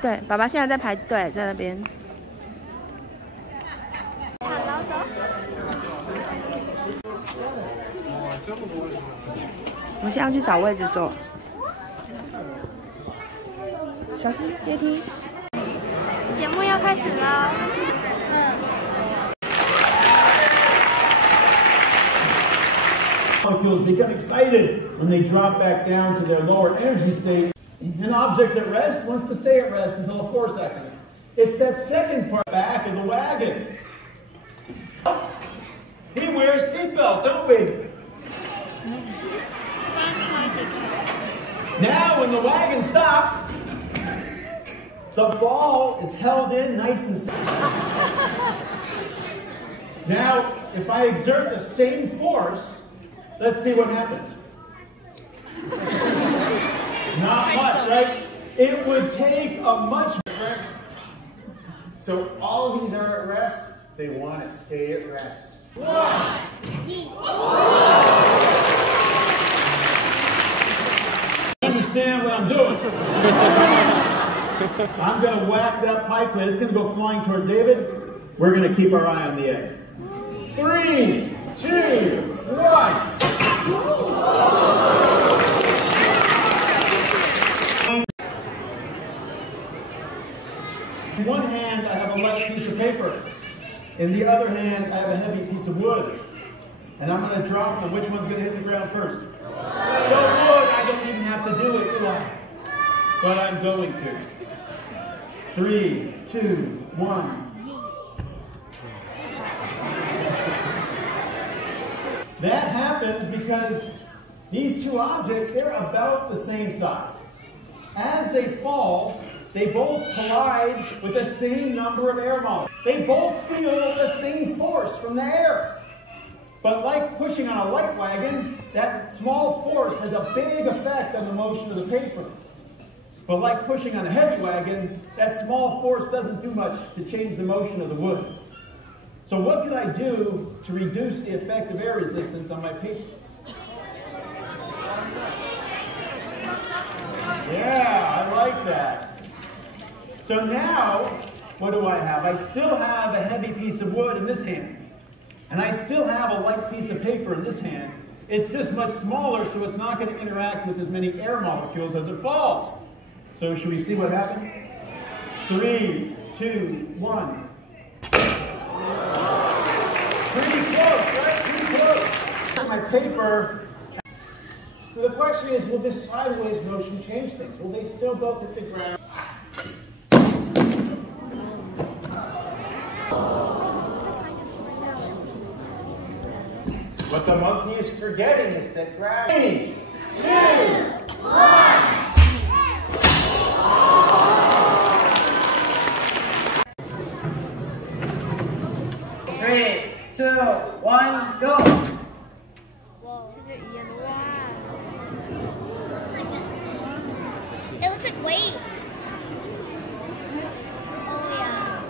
对，爸爸现在在排队，在那边。我们现在要去找位置坐，小心阶梯。节目要开始了。Molecules become excited when they drop back down to their lower energy state. An object at rest wants to stay at rest until the force activates. It's that second part back of the wagon. We wear a seatbelt, don't we? Now when the wagon stops, the ball is held in nice and safe. Now, if I exert the same force, let's see what happens. Not much, right? It would take a much... So all of these are at rest. They want to stay at rest. I understand what I'm doing. I'm going to whack that pipe lid. It's going to go flying toward David. We're going to keep our eye on the egg. 3, 2, 1. In one hand, I have a light piece of paper. In the other hand, I have a heavy piece of wood. And I'm going to drop them. Which one's going to hit the ground first? The wood. I don't even have to do it, do I? But I'm going to. 3, 2, 1. That happens because these two objects, they're about the same size. As they fall, they both collide with the same number of air molecules. They both feel the same force from the air. But like pushing on a light wagon, that small force has a big effect on the motion of the paper. But like pushing on a heavy wagon, that small force doesn't do much to change the motion of the wood. So what can I do to reduce the effect of air resistance on my paper? Yeah, I like that. So now, what do I have? I still have a heavy piece of wood in this hand. And I still have a light piece of paper in this hand. It's just much smaller, so it's not going to interact with as many air molecules as it falls. So should we see what happens? 3, 2, 1. Pretty close, right? Pretty close. My paper. So the question is, will this sideways motion change things? Will they still both hit the ground? What the monkey is forgetting is that gravity. 3, 2, 1. Three, 2, 1, go! Whoa. It looks like waves. Oh yeah.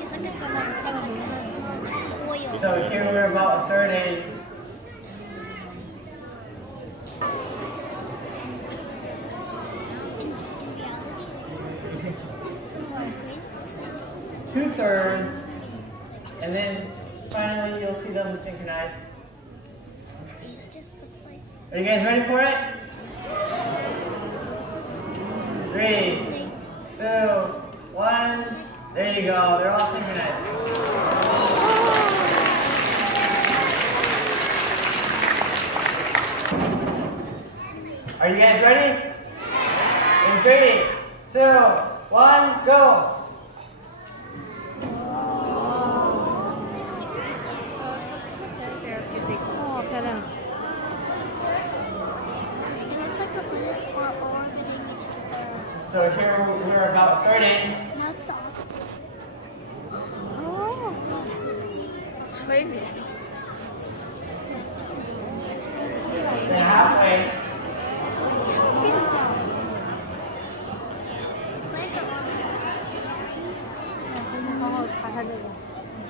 It's like a smoke. It's like a coil. So here we're about a third in. Two-thirds, and then finally you'll see them synchronize. It just looks like... Are you guys ready for it? 3, 2, 1. There you go. They're all synchronized. Are you guys ready? In 3, 2, 1, go! So here we're about a third in. Now it's the opposite. Oh, it's wavy. Then halfway.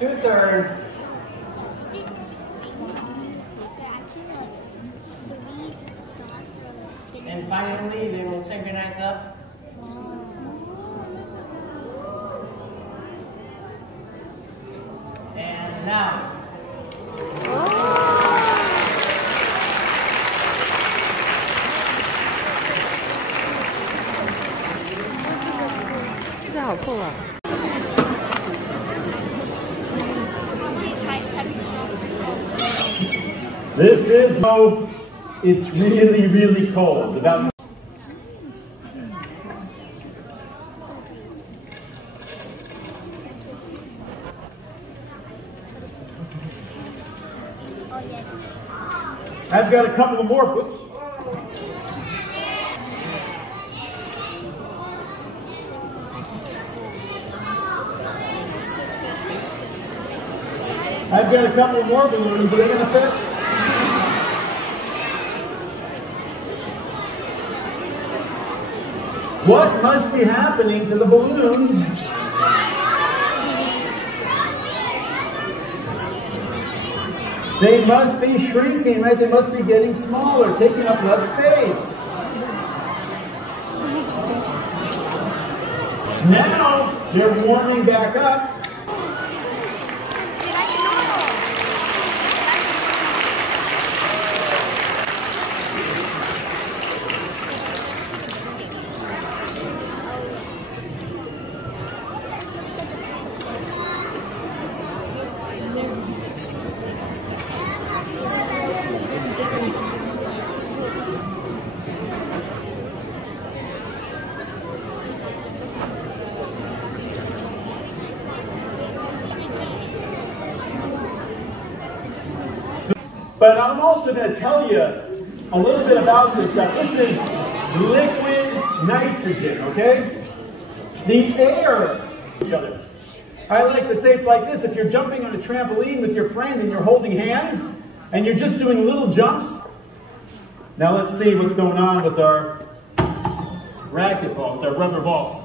Two-thirds. And finally, they will synchronize up. now. 这个好酷啊！ This is it's really, really cold. About I've got a couple of more books. I've got a couple of more balloons. Are they going to fit? What must be happening to the balloons? They must be shrinking, right? They must be getting smaller, taking up less space. Now they're warming back up. But I'm also going to tell you a little bit about this stuff. This is liquid nitrogen, okay? The air. I like to say it's like this. If you're jumping on a trampoline with your friend and you're holding hands and you're just doing little jumps. Now let's see what's going on with our racquetball, with our rubber ball.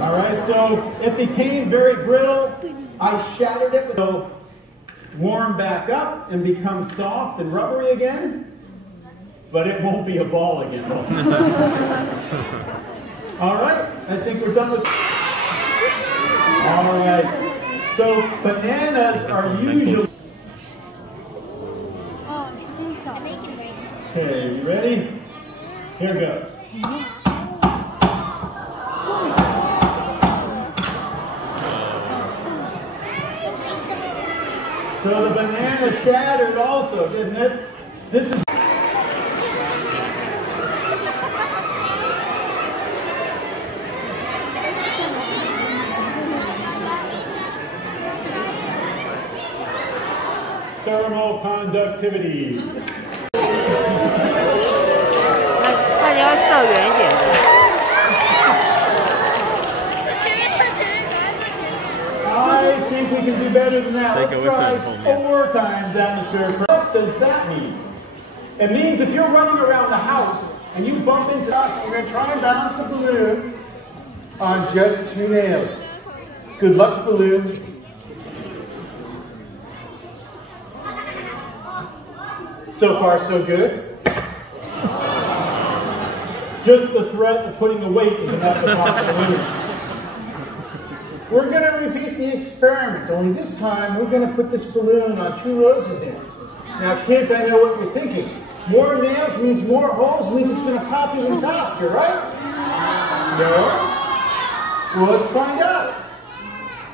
All right, so it became very brittle. I shattered it. So warm back up and become soft and rubbery again, but it won't be a ball again. All right, I think we're done with. All right, so bananas are usually. Okay, you ready? Here goes. So the banana shattered also, didn't it? This is thermal conductivity. 那你要射远一点。 I think we can do better than that. Let's try 4 times atmospheric pressure. What does that mean? It means if you're running around the house and you bump into that, you're going to try and balance a balloon on just 2 nails. Good luck, balloon. So far, so good. Just the threat of putting the weight is enough to pop the balloon. We're going to repeat the experiment, only this time we're going to put this balloon on 2 rows of nails. Now kids, I know what you're thinking. More nails means more holes, means it's going to pop even faster, right? No? Well, let's find out.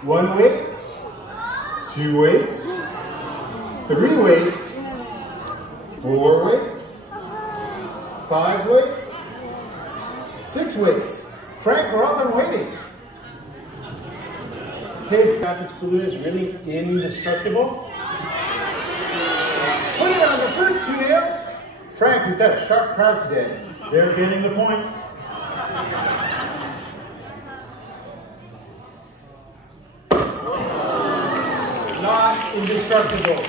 1 weight, 2 weights, 3 weights, 4 weights, 5 weights, 6 weights. Frank, we're all done waiting. Okay, this balloon is really indestructible. Put it on the first 2 nails. Frank, we've got a sharp crowd today. They're getting the point. Not indestructible.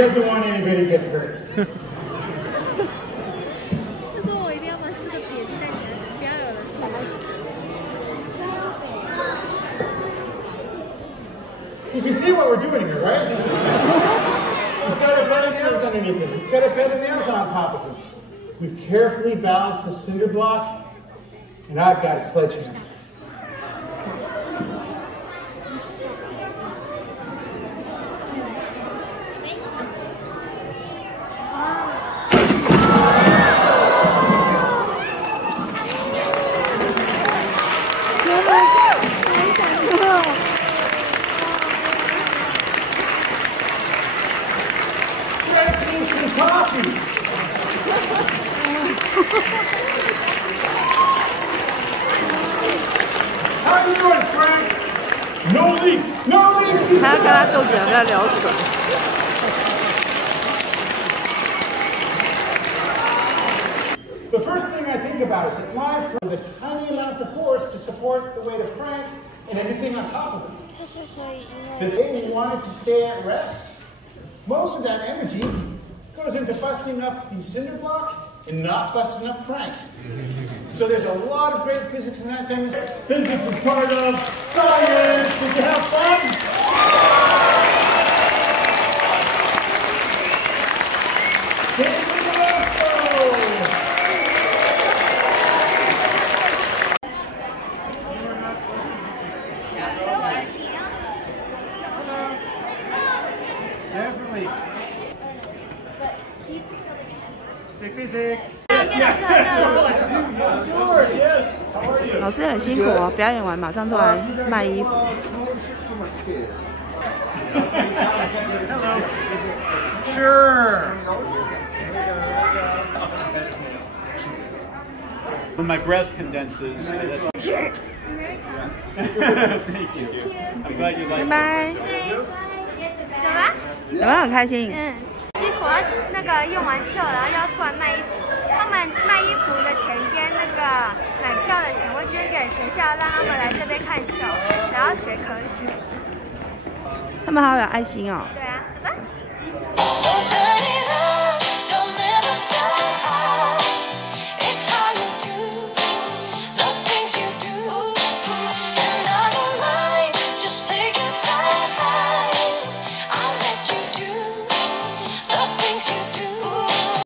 doesn't want anybody to get hurt. 他说我一定要把这个碟子带起来，不要有人受伤。You can see what we're doing here, right? It's got a bed of nails underneath it. It's got a bed of nails on top of it. We've carefully balanced the cinder block, and I've got a sledgehammer. Coffee. How you doing, Frank? No leaks. No leaks. 他要跟他肚子有没有流水？ The first thing I think about is apply for the tiny amount of force to support the weight of Frank and everything on top of it. 他说所以因为 This way we want it to stay at rest. Most of that energy goes into busting up the cinder block and not busting up Frank. So there's a lot of great physics in that demonstration. Physics is part of science. Did you have fun? Definitely. Take physics. Sure, yes. How are you? 老师很辛苦哦，表演完马上出来卖衣服。 Hello. Sure. When my breath condenses, that's. Thank you. I'm glad you like it. 拜拜。走吧。有没有很开心？辛苦那个用完秀，然后要出来卖衣服。他们卖衣服的钱跟那个买票的钱会捐给学校，让他们来这边看秀，然后学科学。他们好有爱心哦。对啊，走吧。